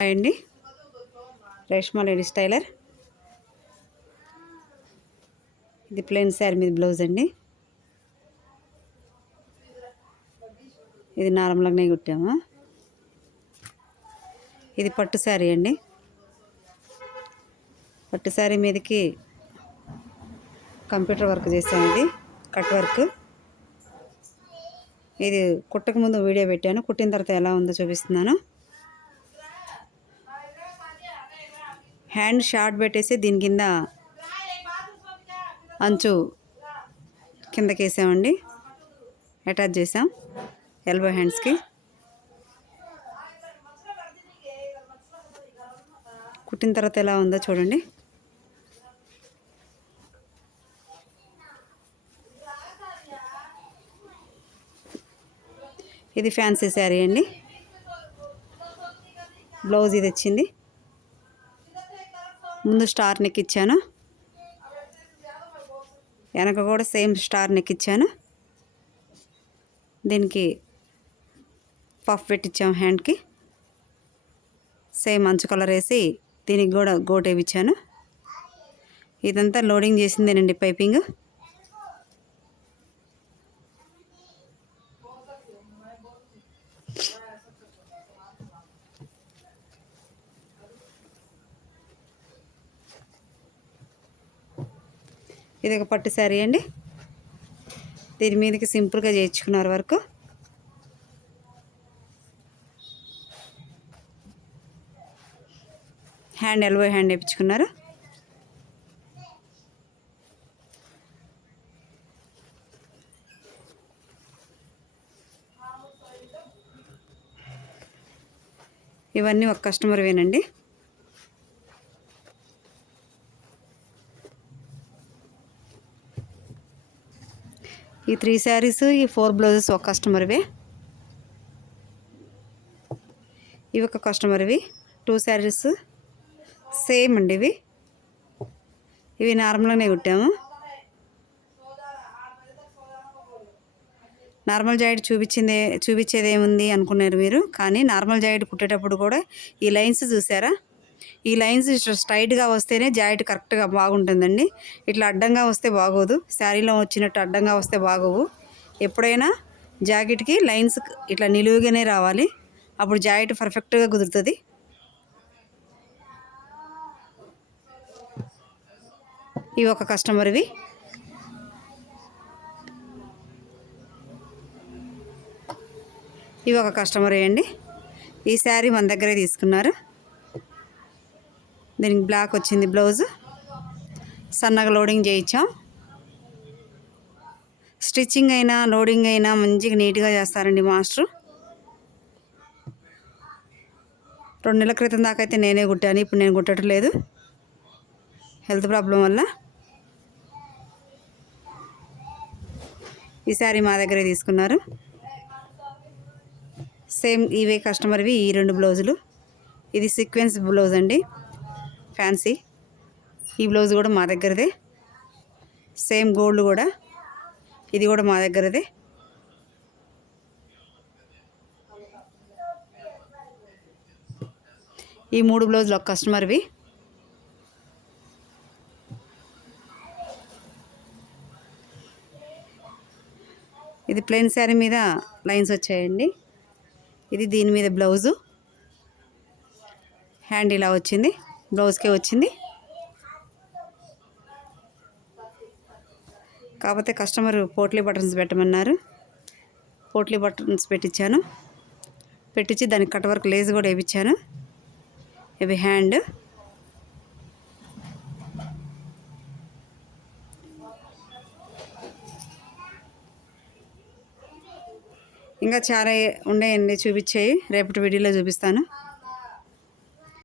Hi అండి. Reshma ladies tailor. ఇది plain sari మీద బ్లౌజ్ అండి. ఇది నార్మల్గానే కుట్టాము? ఇది పట్టు శారీ అండి. పట్టు శారీ మీదకి కంప్యూటర్ వర్క్ చేసాము ఇది కట్ వర్క్. ఇది కుట్టక ముందు వీడియో పెట్టాను. కుట్టిన తర్వాత ఎలా ఉందో చూపిస్తున్నాను. హ్యాండ్ షార్ట్ పెట్టేసి దీని కింద అంచు కిందకి వేసామండి అటాచ్ చేసాం. ఎల్బో హ్యాండ్స్కి కుట్టిన తర్వాత ఎలా ఉందో చూడండి. ఇది ఫ్యాన్సీ శారీ అండి. బ్లౌజ్ ఇది వచ్చింది. ముందు స్టార్ నెక్ ఇచ్చాను వెనక కూడా సేమ్ స్టార్ నెక్ ఇచ్చాను దీనికి పఫ్ పెట్టించాము హ్యాండ్కి. సేమ్ మంచు కలర్ వేసి దీనికి కూడా గోట్ వేయించాను ఇదంతా లోడింగ్ చేసిందేనండి పైపింగ్. ఇది ఒక పట్టు శారీ అండి. దీని మీదకి సింపుల్గా చేయించుకున్నారు వరకు. హ్యాండ్ ఎల్బో హ్యాండ్ వేయించుకున్నారు. ఇవన్నీ ఒక కస్టమర్ వేనండి. ఈ త్రీ శారీస్ ఈ ఫోర్ బ్లౌజెస్ ఒక కస్టమర్వే. ఇవి ఒక కస్టమర్వి. టూ శారీస్ సేమ్ అండి ఇవి. ఇవి నార్మల్గానే కుట్టాము. నార్మల్ జాయిడ్ చూపించిందే చూపించేది ఏముంది అనుకున్నారు మీరు. కానీ నార్మల్ జాయిడ్ కుట్టేటప్పుడు కూడా ఈ లైన్స్ చూసారా? ఈ లైన్స్ స్ట్రైట్గా వస్తేనే జాయింట్ కరెక్ట్గా బాగుంటుందండి. ఇట్లా అడ్డంగా వస్తే బాగోదు. శారీలో వచ్చినట్టు అడ్డంగా వస్తే బాగోవు. ఎప్పుడైనా జాకెట్కి లైన్స్ ఇట్లా నిలువుగానే రావాలి. అప్పుడు జాకెట్ పర్ఫెక్ట్గా కుదురుతుంది. ఇవి ఒక కస్టమర్వి. ఇవి ఒక కస్టమర్ అండి. ఈ శారీ మన దగ్గరే తీసుకున్నారు. దీనికి బ్లాక్ వచ్చింది బ్లౌజ్. సన్నగా లోడింగ్ చేయించాం. స్టిచ్చింగ్ అయినా లోడింగ్ అయినా మంచిగా నీట్గా చేస్తారండి మాస్టర్. రెండు నెలల క్రితం దాకా అయితే నేనే కుట్టాను ఇప్పుడు నేను కుట్టట్లేదు. హెల్త్ ప్రాబ్లం వల్ల. ఈ శారీ మా దగ్గరే తీసుకున్నారు. సేమ్ ఇవే కస్టమర్వి ఈ రెండు బ్లౌజులు. ఇది సీక్వెన్స్ బ్లౌజ్ అండి ఫ్యాన్సీ. ఈ బ్లౌజ్ కూడా మా దగ్గరదే. సేమ్ గోల్డ్ కూడా. ఇది కూడా మా దగ్గరదే. ఈ మూడు బ్లౌజులు ఒక కస్టమర్వి. ఇది ప్లెయిన్ శారీ మీద లైన్స్ వచ్చాయండి. ఇది దీని మీద బ్లౌజు. హ్యాండ్ ఇలా వచ్చింది. బ్లౌజ్కే వచ్చింది. కాకపోతే కస్టమర్ పోట్లీ బటన్స్ పెట్టమన్నారు. పోట్లీ బటన్స్ పెట్టించాను పెట్టించి దానికి కట్ వర్క్ లేజ్ కూడా వేయించాను ఇవి హ్యాండ్. ఇంకా చాలా ఉన్నాయండి చూపించాయి. రేపటి వీడియోలో చూపిస్తాను.